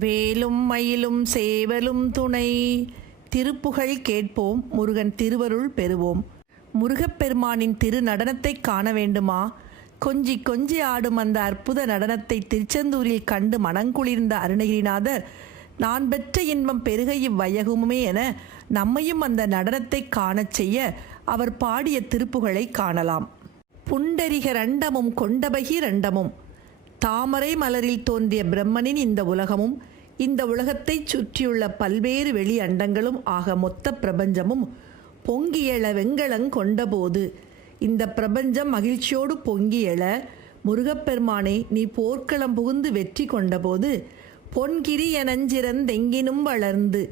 வேலும் மயிலும் சேவலும் துணை. திருப்புகழ் கேட்போம் முருகன் திருவருள் பெறுவோம். முருகப்பெருமானின் திரு நடனத்தை காண வேண்டுமா? கொஞ்சி கொஞ்சி ஆடும் அந்த அற்புத நடனத்தை திருச்செந்தூரில் கண்டு மனங்குளிர்ந்த அருணகிரிநாதர் நான் பெற்ற இன்பம் பெருக இவ்வையகமுமே என நம்மையும் அந்த நடனத்தை காணச் செய்ய அவர் பாடிய திருப்புகளை காணலாம். புண்டரிக ரண்டமும் கொண்டபகி ரண்டமும். தாமரை மலரில் தோன்றிய பிரம்மனின் இந்த உலகமும் இந்த உலகத்தைச் சுற்றியுள்ள பல்வேறு வெளி அண்டங்களும் ஆக மொத்த பிரபஞ்சமும் பொங்கி வெங்கலங் கொண்டபோது. இந்த பிரபஞ்சம் மகிழ்ச்சியோடு பொங்கி முருகப்பெருமானை நீ போர்க்களம் புகுந்து வெற்றி கொண்டபோது பொன்கிரி எனஞ்சிறந்தெங்கினும் வளர்ந்து.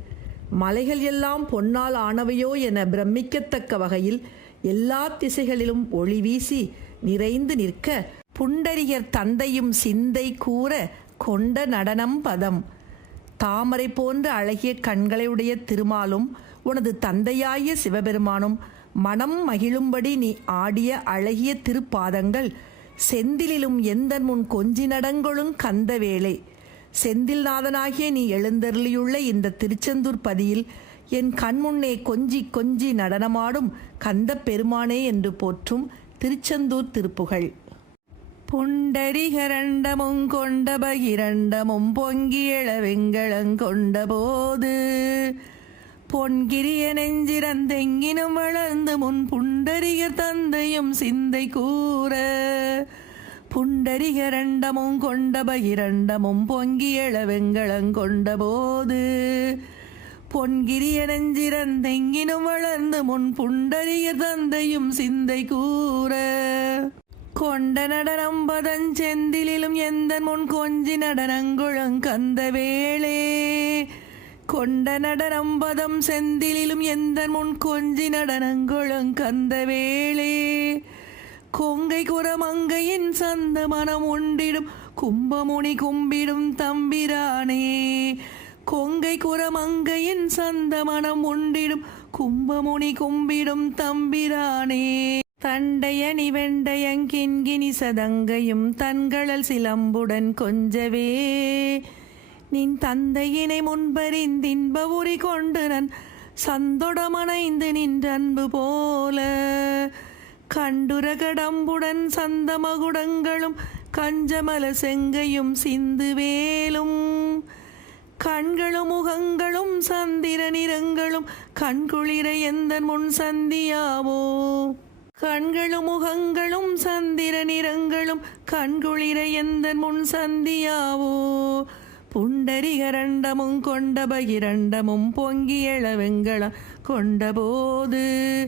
மலைகள் எல்லாம் பொன்னால் ஆனவையோ என பிரமிக்கத்தக்க வகையில் எல்லா திசைகளிலும் ஒளி வீசி நிறைந்து நிற்க புண்டரிகர் தந்தையும் சிந்தை கூற கொண்ட நடனம் பதம். தாமரை போன்ற அழகிய கண்களையுடைய திருமாலும் உனது தந்தையாய சிவபெருமானும் மனம் மகிழும்படி நீ ஆடிய அழகிய திருப்பாதங்கள் செந்திலிலும் எந்தன் முன் கொஞ்சி நடங்களும் கந்த வேளை செந்தில்நாதனாகிய நீ எழுந்தருளியுள்ள இந்த திருச்செந்தூர் பதியில் என் கண்முன்னே கொஞ்சி கொஞ்சி நடனமாடும் கந்த பெருமானே என்று போற்றும் திருச்செந்தூர் திருப்புகழ். புண்டரிகரண்டமும் கொண்ட பகிரண்டமும் பொங்கியள வெங்களங்கொண்ட போது பொன்கிரிய நெஞ்சிறந்தெங்கினும் வளர்ந்து முன் புண்டரிகர் தந்தையும் சிந்தை கூற புண்டரிகரண்டமும் கொண்ட பகிரண்டமும் பொங்கியள வெங்களங்கொண்ட போது பொன்கிரிய நெஞ்சிறந்தெங்கினும் வளர்ந்து முன் புண்டரிகர் தந்தையும் சிந்தை கூற கொண்ட நடனம்பதன் செந்திலிலும் எந்த முன் கொஞ்சி நடனங்குழங் கந்த வேளே கொண்ட நடனம்பதம் செந்திலிலும் எந்த முன் கொஞ்சி நடனங்குழங் கந்த வேளே கொங்கை குரமங்கையின் சந்த மனம் உண்டிடும் கும்பமுனி கும்பிடும் தம்பிரானே. கொங்கை குரமங்கையின் சந்த மனம் உண்டிடும் கும்பமுனி கும்பிடும் தம்பிரானே. தண்டையணி வெண்டையங்கின்கினி சதங்கையும் தன்களல் சிலம்புடன் கொஞ்சவே. நின் தந்தையினை முன்பறிந்தின்ப உரி கொண்டு நன் சந்தொடமனைந்து நின்றன்பு போல. கண்டுர கடம்புடன் சந்தமகுடங்களும் கஞ்சமல செங்கையும் சிந்து வேலும் கண்களும் முகங்களும் சந்திர நிறங்களும் கண்குளிர எந்த முன் சந்தியாவோ. கண்களும் முகங்களும் சந்திர நிறங்களும் கண்குளிர எந்த முன் சந்தியாவோ? புண்டரிகரண்டமும் கொண்ட பகிரண்டமும் பொங்கி எழவெங்களம் கொண்டபோது?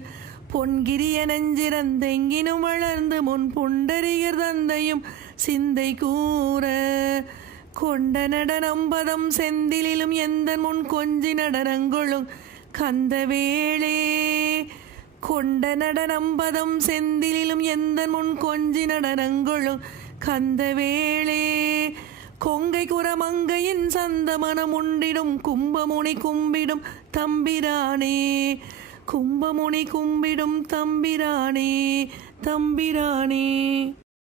பொன்கிரிய நெஞ்சிறந்தெங்கினும் வளர்ந்து முன் புண்டரிகர் தந்தையும் சிந்தை கூற. கொண்ட நடனம்பதம் செந்திலும் எந்த முன் கொஞ்சி நடனங்களும் கந்த வேளே? கொண்ட நடனம்பதம் செந்திலும் எந்த முன் கொஞ்சி நடனங்களும் கந்த வேளே கொங்கை குரமங்கையின் சந்த மனம் உண்டிடும் கும்பமுனி கும்பிடும் தம்பிரானே. கும்பமுனி கும்பிடும் தம்பிரானே தம்பிரானே.